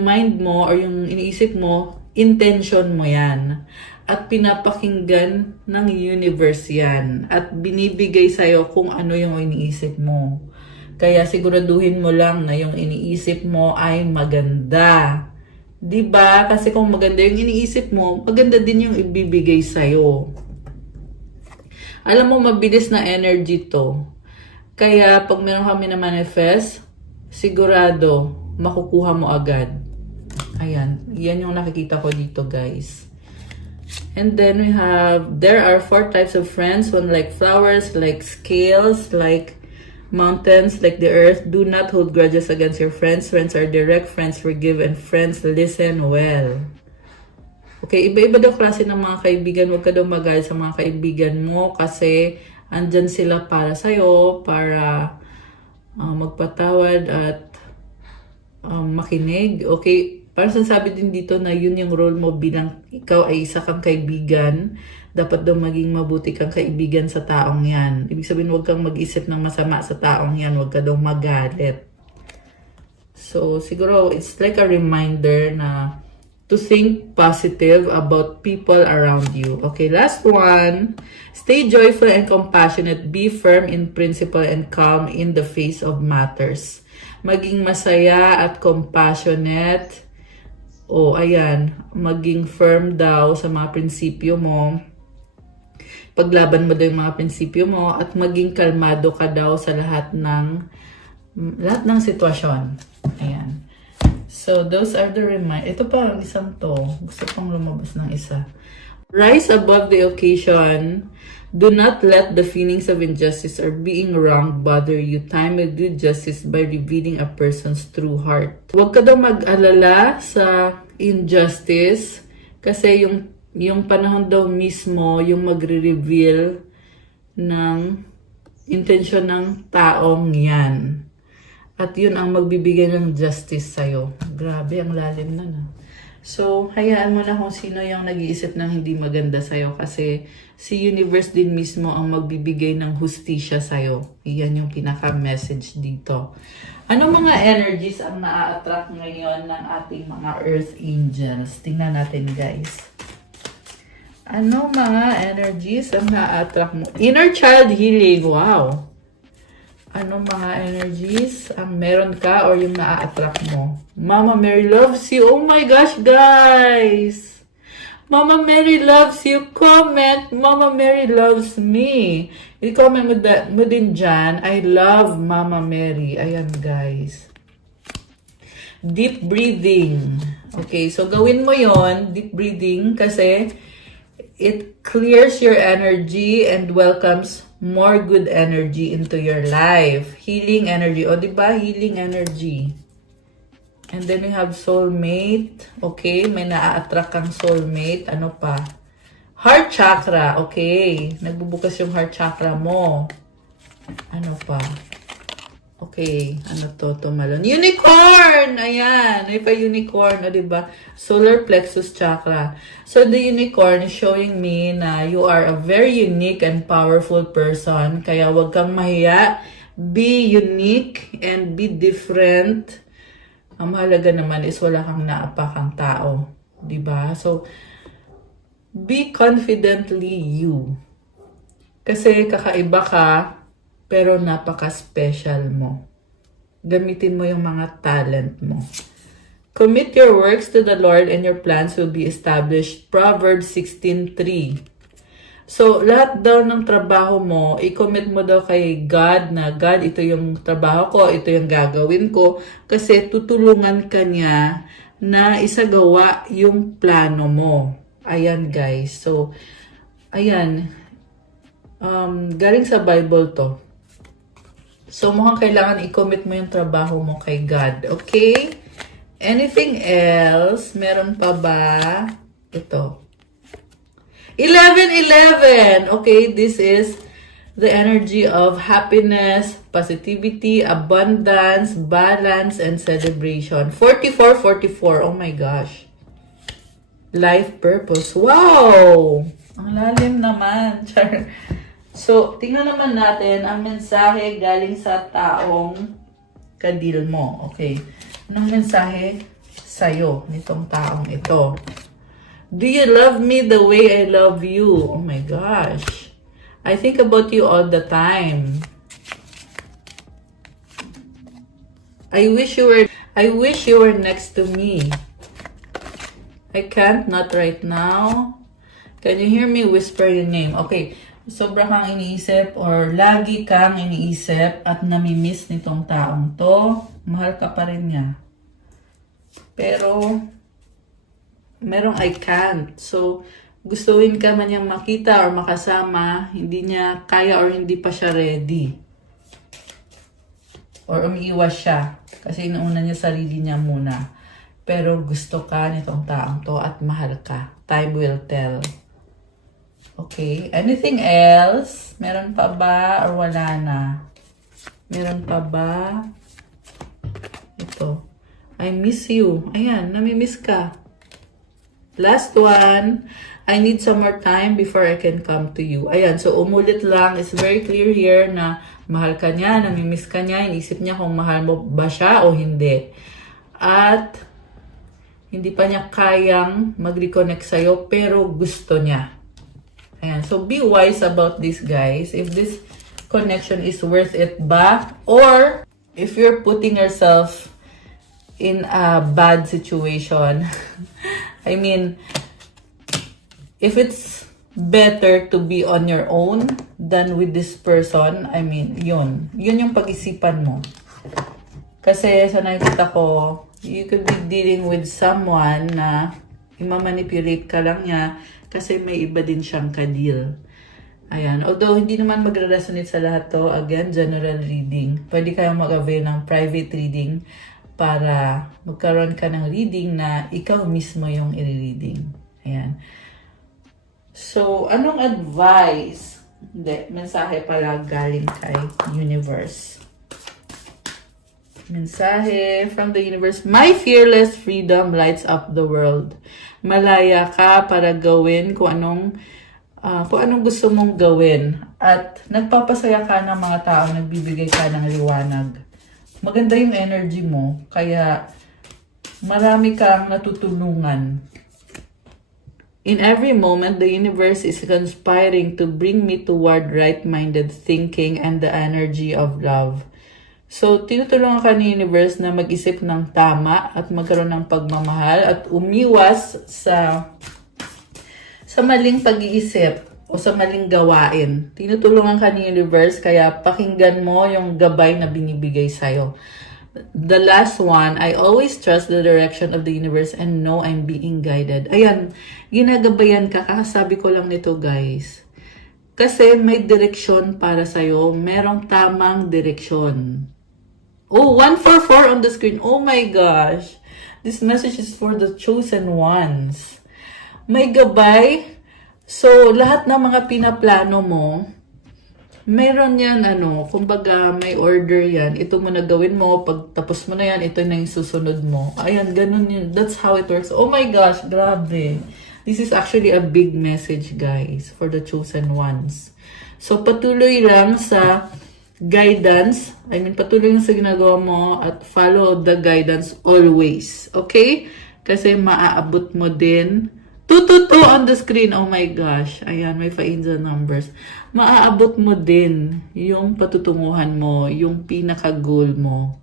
mind mo or yung iniisip mo, intention mo yan. At pinapakinggan ng universe yan. At binibigay sa'yo kung ano yung iniisip mo. Kaya siguraduhin mo lang na yung iniisip mo ay maganda. 'Di ba? Kasi kung maganda yung iniisip mo, maganda din yung ibibigay sa'yo. Alam mo, mabilis na energy to. Kaya pag meron kami na manifest, sigurado, makukuha mo agad. Ayan. Yan yung nakikita ko dito, guys. And then we have, there are 4 types of friends. One like flowers, like scales, like mountains, like the earth. Do not hold grudges against your friends. Friends are direct, friends forgive, and friends listen well. Okay, iba-iba daw klase ng mga kaibigan. Huwag ka daw magalit sa mga kaibigan mo kasi andyan sila para sa'yo, para magpatawad at makinig. Okay, parang sinasabi din dito na yun yung role mo bilang ikaw ay isa kang kaibigan. Dapat daw maging mabuti kang kaibigan sa taong yan. Ibig sabihin, huwag kang mag-isip ng masama sa taong yan. Huwag ka daw magalit. So, siguro, it's like a reminder na to think positive about people around you. Okay, last one. Stay joyful and compassionate. Be firm in principle and calm in the face of matters. Maging masaya at compassionate. Ayan. Maging firm daw sa mga prinsipyo mo. Paglaban mo daw yung mga prinsipyo mo at maging kalmado ka daw sa lahat ng sitwasyon. Ayan. So, those are the Ito pa, ang isang to. Gusto pang lumabas ng isa. Rise above the occasion. Do not let the feelings of injustice or being wrong bother you. Time will do justice by revealing a person's true heart. Huwag ka daw mag-alala sa injustice kasi yung panahon daw mismo yung magre-reveal ng intensyon ng taong yan. At yun ang magbibigay ng justice sa'yo. Grabe, ang lalim na na. So, hayaan mo na kung sino yung nag-iisip ng hindi maganda sa'yo kasi si universe din mismo ang magbibigay ng hustisya sa'yo. Iyan yung pinaka-message dito. Ano mga energies ang na-attract ngayon ng ating mga Earth Angels? Tingnan natin, guys. Ano mga energies ang na-attract mo? Inner child healing. Wow. Ano mga energies ang meron ka or yung na-attract mo? Mama Mary loves you. Oh my gosh, guys. Mama Mary loves you. Comment, Mama Mary loves me. I-comment mo din dyan, I love Mama Mary. Ayan, guys. Deep breathing. Okay, so gawin mo yon, deep breathing, kasi it clears your energy and welcomes more good energy into your life. Healing energy. O, diba? Healing energy. And then we have soulmate. Okay, may na-attract kang soulmate. Ano pa? Heart chakra. Okay, nagbubukas yung heart chakra mo. Ano pa? Okay, ano to? Tumalon. Unicorn! Ayan, may pa unicorn. O, diba? Solar plexus chakra. So, the unicorn is showing me na you are a very unique and powerful person. Kaya wag kang mahiya. Be unique and be different. Ang mahalaga naman is wala kang naapakang tao. Diba? So, be confidently you. Kasi kakaiba ka, pero napaka-special mo. Gamitin mo yung mga talent mo. Commit your works to the Lord and your plans will be established. Proverbs 16:3. So, lahat daw ng trabaho mo, i-commit mo daw kay God na, God, ito yung trabaho ko, ito yung gagawin ko, kasi tutulungan ka niya na isagawa yung plano mo. Ayan, guys. So, ayan. Galing sa Bible to. So, mukhang kailangan i-commit mo yung trabaho mo kay God. Okay? Anything else? Meron pa ba? Ito. 11-11. Okay, this is the energy of happiness, positivity, abundance, balance, and celebration. 44-44. Oh my gosh. Life purpose. Wow! Ang lalim naman. So, tingnan naman natin ang mensahe galing sa taong kadil mo. Okay. Anong mensahe sa'yo nitong taong ito? Do you love me the way I love you? Oh my gosh. I think about you all the time. I wish you were next to me. I can't, not right now. Can you hear me whisper your name? Okay. Sobra kang iniisip or lagi kang iniisip at namimiss nitong taong to. Mahal ka pa rin niya. Pero merong I can't. So, gustuin ka man niyang makita or makasama, hindi niya kaya or hindi pa siya ready. Or umiiwas siya. Kasi inuuna niya sarili niya muna. Pero gusto ka nitong taong to at mahal ka. Time will tell. Okay. Anything else? Meron pa ba or wala na? Meron pa ba? Ito. I miss you. Ayan, namimiss ka. Last one, I need some more time before I can come to you. Ayan, so umulit lang. It's very clear here na mahal ka niya, namimiss ka niya, inisip niya kung mahal mo ba siya o hindi. At hindi pa niya kayang mag-reconnect sa'yo, pero gusto niya. Ayan, so be wise about this, guys. If this connection is worth it ba? Or if you're putting yourself in a bad situation, I mean, if it's better to be on your own than with this person, I mean, yun yung pag-isipan mo. Kasi sa nakikita ko, you could be dealing with someone na imamanipulate ka lang niya kasi may iba din siyang kadil. Ayan. Although, hindi naman magre-resonate sa lahat to. Again, general reading. Pwede kayong mag-avail ng private reading para magkaroon ka ng reading na ikaw mismo yung i-reading. Ayan. So, anong advice? Hindi, mensahe pala galing kay universe. Mensahe from the universe. My fearless freedom lights up the world. Malaya ka para gawin kung anong gusto mong gawin. At nagpapasaya ka ng mga tao, nagbibigay ka ng liwanag. Maganda yung energy mo, kaya marami kang natutulungan. In every moment, the universe is conspiring to bring me toward right-minded thinking and the energy of love. So, tinutulungan ka ni universe na mag-isip ng tama at magkaroon ng pagmamahal at umiwas sa sa maling pag-iisip o sa maling gawain. Tinutulungan ka ni universe, kaya pakinggan mo yung gabay na binibigay sa'yo. The last one, I always trust the direction of the universe and know I'm being guided. Ayan, ginagabayan ka. Kakasabi ko lang nito, guys. Kasi may direksyon para sa'yo. Merong tamang direksyon. Oh, 144 on the screen. Oh my gosh. This message is for the chosen ones. May gabay. So, lahat ng mga pinaplano mo, meron yan, kumbaga may order yan. Ito mo na gawin mo, pag tapos mo na yan, ito na yung susunod mo. Ayan, ganun yun. That's how it works. Oh my gosh, grabe. This is actually a big message, guys, for the chosen ones. So, patuloy lang sa guidance. Patuloy lang sa ginagawa mo at follow the guidance always. Okay? Kasi maaabot mo din 222 on the screen. Oh my gosh. Ayan, may pa-angel numbers. Maaabot mo din yung patutunguhan mo, yung pinaka-goal mo.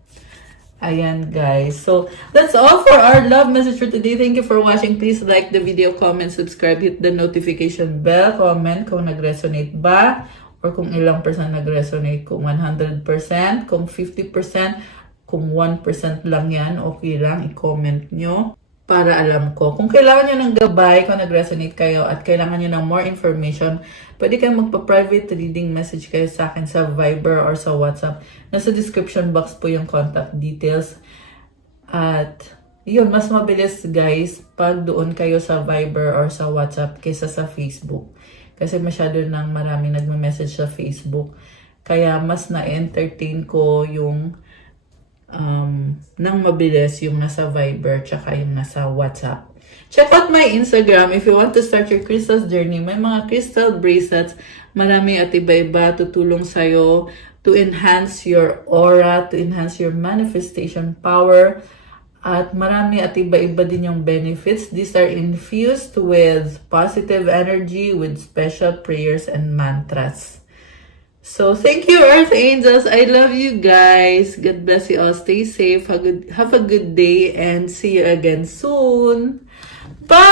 Ayan, guys. So, that's all for our love message for today. Thank you for watching. Please like the video, comment, subscribe, hit the notification bell, comment kung nag-resonate ba, or kung ilang percent nag-resonate, kung 100%, kung 50%, kung 1% lang yan, okay lang, i-comment nyo. Para alam ko. Kung kailangan nyo ng gabay, kung nag-resonate kayo at kailangan nyo ng more information, pwede kayong magpa-private reading message kayo sa akin sa Viber or sa WhatsApp. Nasa description box po yung contact details. At yun, mas mabilis guys pag doon kayo sa Viber or sa WhatsApp kaysa sa Facebook. Kasi masyado nang marami nagme-message sa Facebook. Kaya mas na-entertain ko yung nang mabilis yung nasa Viber tsaka yung nasa WhatsApp. Check out my Instagram if you want to start your crystals journey. May mga crystal bracelets, marami at iba-iba tutulong sa'yo to enhance your aura, to enhance your manifestation power, at marami at iba-iba din yung benefits. These are infused with positive energy, with special prayers and mantras. So, thank you, Earth Angels. I love you guys. God bless you all. Stay safe. Have a good day and see you again soon. Bye!